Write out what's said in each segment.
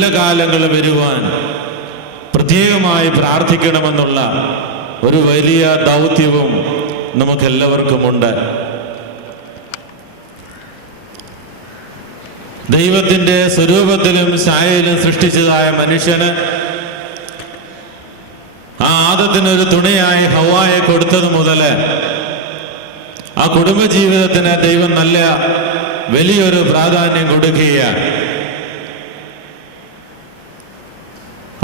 നല്ല കാലങ്ങൾ വരുവാൻ പ്രത്യേകമായി പ്രാർത്ഥിക്കണമെന്നുള്ള ഒരു വലിയ ദൗത്യവും നമുക്കെല്ലാവർക്കുമുണ്ട്. ദൈവത്തിൻ്റെ സ്വരൂപത്തിലും ഛായയിലും സൃഷ്ടിച്ചതായ മനുഷ്യന് ആ ആദത്തിനൊരു തുണയായി ഹവ്വായെ കൊടുത്തത് മുതൽ ആ കുടുംബജീവിതത്തിന് ദൈവം നല്ല വലിയൊരു പ്രാധാന്യം കൊടുക്കുകയാണ്.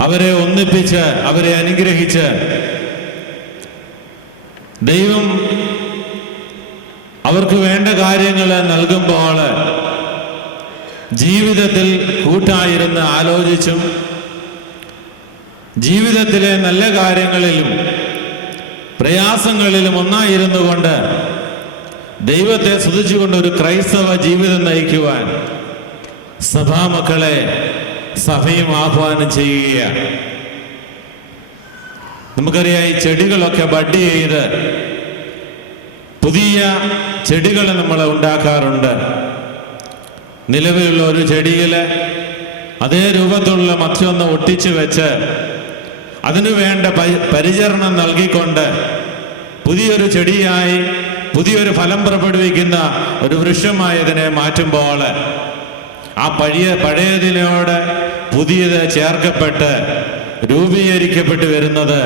അവരെ ഒന്നിപ്പിച്ച് അവരെ അനുഗ്രഹിച്ച് ദൈവം അവർക്ക് വേണ്ട കാര്യങ്ങൾ നൽകുമ്പോൾ ജീവിതത്തിൽ കൂട്ടായിരുന്ന് ആലോചിച്ചും ജീവിതത്തിലെ നല്ല കാര്യങ്ങളിലും പ്രയാസങ്ങളിലും ഒന്നായിരുന്നു കൊണ്ട് ദൈവത്തെ സ്തുതിച്ചുകൊണ്ട് ഒരു ക്രൈസ്തവ ജീവിതം നയിക്കുവാൻ സഭാമക്കളെ സഭയും ആഹ്വാനം ചെയ്യുകയാണ്. നമുക്കറിയാം, ഈ ചെടികളൊക്കെ ബഡ് ചെയ്ത് പുതിയ ചെടികൾ നമ്മൾ ഉണ്ടാക്കാറുണ്ട്. നിലവിലുള്ള ഒരു ചെടിയിൽ അതേ രൂപത്തിലുള്ള മറ്റൊന്ന് ഒട്ടിച്ചു വെച്ച് അതിനു വേണ്ട പരിചരണം നൽകിക്കൊണ്ട് പുതിയൊരു ചെടിയായി പുതിയൊരു ഫലം പുറപ്പെടുവിക്കുന്ന ഒരു വൃക്ഷമായി അതിനെ മാറ്റുമ്പോൾ ആ പഴയതിനോട് പുതിയത് ചേർക്കപ്പെട്ട് രൂപീകരിക്കപ്പെട്ട് വരുന്നത്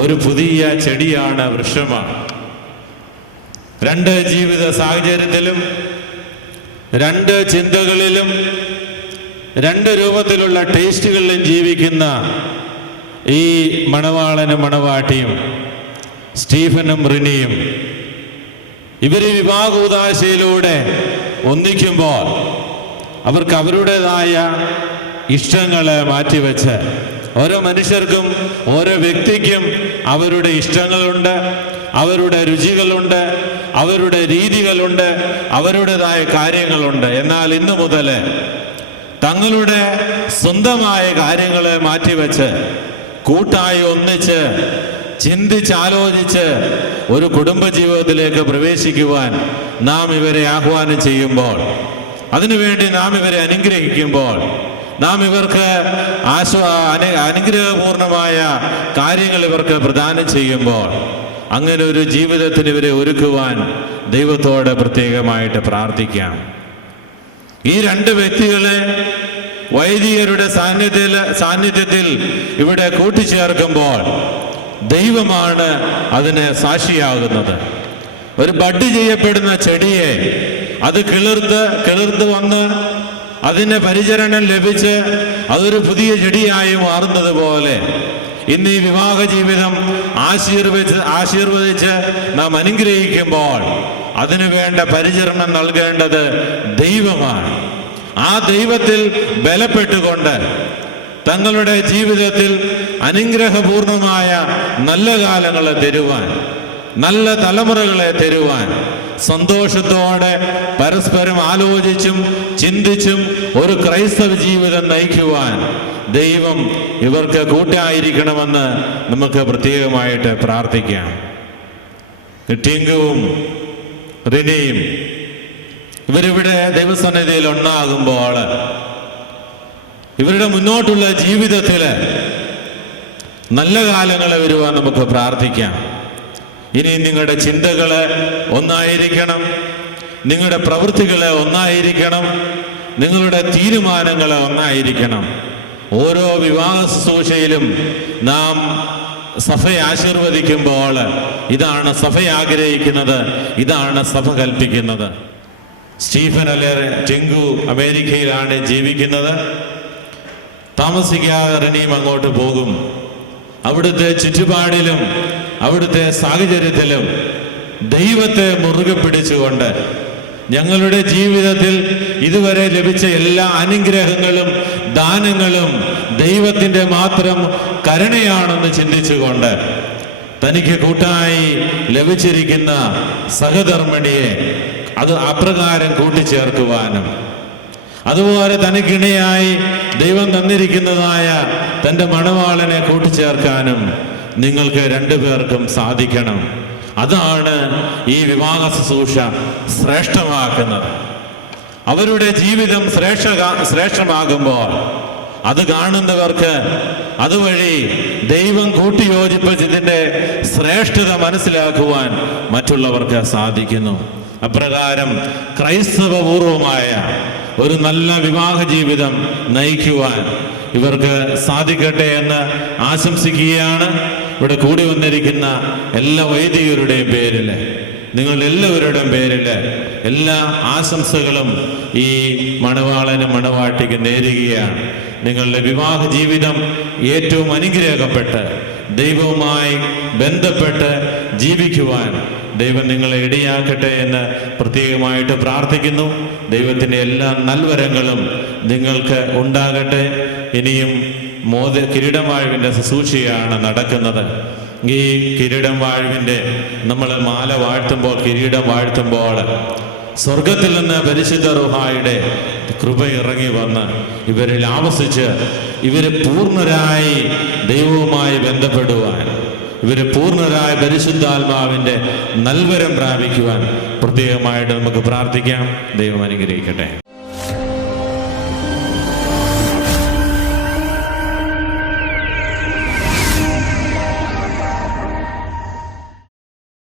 ഒരു പുതിയ ചെടിയാണ്, വൃക്ഷമാണ്. രണ്ട് ജീവിത സാഹചര്യത്തിലും രണ്ട് ചിന്തകളിലും രണ്ട് രൂപത്തിലുള്ള ടേസ്റ്റുകളിലും ജീവിക്കുന്ന ഈ മണവാളനും മണവാട്ടിയും സ്റ്റീഫനും റിനിയും ഇവര് വിവാഹ ഉദാശയിലൂടെ ഒന്നിക്കുമ്പോൾ അവർക്ക് അവരുടേതായ ഇഷ്ടങ്ങളെ മാറ്റിവെച്ച് ഓരോ മനുഷ്യർക്കും ഓരോ വ്യക്തിക്കും അവരുടെ ഇഷ്ടങ്ങളുണ്ട്, അവരുടെ രുചികളുണ്ട്, അവരുടെ രീതികളുണ്ട്, അവരുടേതായ കാര്യങ്ങളുണ്ട്. എന്നാൽ ഇന്നു മുതൽ തങ്ങളുടെ സ്വന്തമായ കാര്യങ്ങളെ മാറ്റിവെച്ച് കൂട്ടായി ഒന്നിച്ച് ചിന്തിച്ചാലോചിച്ച് ഒരു കുടുംബജീവിതത്തിലേക്ക് പ്രവേശിക്കുവാൻ നാം ഇവരെ ആഹ്വാനം ചെയ്യുമ്പോൾ, അതിനുവേണ്ടി നാം ഇവരെ അനുഗ്രഹിക്കുമ്പോൾ, നാം ഇവർക്ക് അനുഗ്രഹപൂർണമായ കാര്യങ്ങൾ ഇവർക്ക് പ്രദാനം ചെയ്യുമ്പോൾ, അങ്ങനെ ഒരു ജീവിതത്തിന് ഇവരെ ഒരുക്കുവാൻ ദൈവത്തോട് പ്രത്യേകമായിട്ട് പ്രാർത്ഥിക്കാം. ഈ രണ്ട് വ്യക്തികളെ വൈദികരുടെ സാന്നിധ്യത്തിൽ ഇവിടെ കൂട്ടിച്ചേർക്കുമ്പോൾ ദൈവമാണ് അതിന് സാക്ഷിയാകുന്നത്. ഒരു ബഡ് ചെയ്യപ്പെടുന്ന ചെടിയെ അത് കിളിർത്ത് വന്ന് അതിന് പരിചരണം ലഭിച്ച് അതൊരു പുതിയ ചെടിയായി മാറുന്നത് പോലെ ഇന്ന് ഈ വിവാഹ ജീവിതം ആശീർവദിച്ച് നാം അനുഗ്രഹിക്കുമ്പോൾ അതിനു വേണ്ട പരിചരണം നൽകേണ്ടത് ദൈവമാണ്. ആ ദൈവത്തിൽ ബലപ്പെട്ടുകൊണ്ട് തങ്ങളുടെ ജീവിതത്തിൽ അനുഗ്രഹപൂർണമായ നല്ല കാലങ്ങളെ തരുവാൻ, നല്ല തലമുറകളെ തരുവാൻ, സന്തോഷത്തോടെ പരസ്പരം ആലോചിച്ചും ചിന്തിച്ചും ഒരു ക്രൈസ്തവ ജീവിതം നയിക്കുവാൻ ദൈവം ഇവർക്ക് കൂട്ടായിരിക്കണമെന്ന് നമുക്ക് പ്രത്യേകമായിട്ട് പ്രാർത്ഥിക്കാം. ടിങ്കുവും റിനിയും ഇവരിവിടെ ദൈവസന്നിധിയിൽ ഒന്നാകുമ്പോൾ ഇവരുടെ മുന്നോട്ടുള്ള ജീവിതത്തിൽ നല്ല കാലങ്ങൾ വരുവാൻ നമുക്ക് പ്രാർത്ഥിക്കാം. ഇനി നിങ്ങളുടെ ചിന്തകൾ ഒന്നായിരിക്കണം, നിങ്ങളുടെ പ്രവൃത്തികൾ ഒന്നായിരിക്കണം, നിങ്ങളുടെ തീരുമാനങ്ങൾ ഒന്നായിരിക്കണം. ഓരോ വിവാഹ ശുശ്രൂഷയിലും നാം സഭയെ ആശീർവദിക്കുമ്പോൾ ഇതാണ് സഭ ആഗ്രഹിക്കുന്നത്, ഇതാണ് സഭ കൽപ്പിക്കുന്നത്. സ്റ്റീഫൻ അല്ലെ ടിങ്കു അമേരിക്കയിലാണ് ജീവിക്കുന്നത്. താമസിക്കാതെ റിനിയും അങ്ങോട്ട് പോകും. അവിടുത്തെ ചുറ്റുപാടിലും അവിടുത്തെ സാഹചര്യത്തിലും ദൈവത്തെ മുറുകെ പിടിച്ചുകൊണ്ട് ഞങ്ങളുടെ ജീവിതത്തിൽ ഇതുവരെ ലഭിച്ച എല്ലാ അനുഗ്രഹങ്ങളും ദാനങ്ങളും ദൈവത്തിൻ്റെ മാത്രം കരുണയാണെന്ന് ചിന്തിച്ചുകൊണ്ട് തനിക്ക് കൂട്ടായി ലഭിച്ചിരിക്കുന്ന സഹധർമ്മിണിയെ അത് അപ്രകാരം കൂട്ടിച്ചേർക്കുവാനും അതുപോലെ തനിക്കിണയായി ദൈവം തന്നിരിക്കുന്നതായ തൻ്റെ മണവാളനെ കൂട്ടിച്ചേർക്കാനും നിങ്ങൾക്ക് രണ്ടുപേർക്കും സാധിക്കണം. അതാണ് ഈ വിവാഹ ശുശ്രൂഷ ശ്രേഷ്ഠമാക്കുന്നത്. അവരുടെ ജീവിതം ശ്രേഷ്ഠമാകുമ്പോൾ അത് കാണുന്നവർക്ക് അതുവഴി ദൈവം കൂട്ടിയോജിപ്പിച്ചതിൻ്റെ ശ്രേഷ്ഠത മനസ്സിലാക്കുവാൻ മറ്റുള്ളവർക്ക് സാധിക്കുന്നു. അപ്രകാരം ക്രൈസ്തവപൂർവമായ ഒരു നല്ല വിവാഹ ജീവിതം നയിക്കുവാൻ ഇവർക്ക് സാധിക്കട്ടെ എന്ന് ആശംസിക്കുകയാണ്. ഇവിടെ കൂടി വന്നിരിക്കുന്ന എല്ലാ വൈദികരുടെയും പേരിൽ, നിങ്ങൾ എല്ലാവരുടെയും പേരിൽ എല്ലാ ആശംസകളും ഈ മണവാളനും മണവാട്ടിക്ക് നേരുകയാണ്. നിങ്ങളുടെ വിവാഹ ജീവിതം ഏറ്റവും അനുഗ്രഹിക്കപ്പെട്ട് ദൈവവുമായി ബന്ധപ്പെട്ട് ജീവിക്കുവാൻ ദൈവം നിങ്ങളെ ഇടയാക്കട്ടെ എന്ന് പ്രത്യേകമായിട്ട് പ്രാർത്ഥിക്കുന്നു. ദൈവത്തിൻ്റെ എല്ലാ നൽവരങ്ങളും നിങ്ങൾക്ക് ഉണ്ടാകട്ടെ. ഇനിയും കിരീടം വാഴ്വിൻ്റെ ശുശ്രൂഷയാണ് നടക്കുന്നത്. ഈ കിരീടം വാഴ്വിൻ്റെ നമ്മൾ മാല വാഴ്ത്തുമ്പോൾ, കിരീടം വാഴ്ത്തുമ്പോൾ സ്വർഗത്തിൽ നിന്ന് പരിശുദ്ധ റൂഹായുടെ കൃപ ഇറങ്ങി വന്ന് ഇവരിൽ ആവസിച്ച് ഇവര് പൂർണ്ണരായി ദൈവവുമായി ബന്ധപ്പെടുവാൻ, ഇവര് പൂർണ്ണരായ പരിശുദ്ധാത്മാവിൻ്റെ നൽവരം പ്രാപിക്കുവാൻ പ്രത്യേകമായിട്ട് നമുക്ക് പ്രാർത്ഥിക്കാം. ദൈവം അനുഗ്രഹിക്കട്ടെ.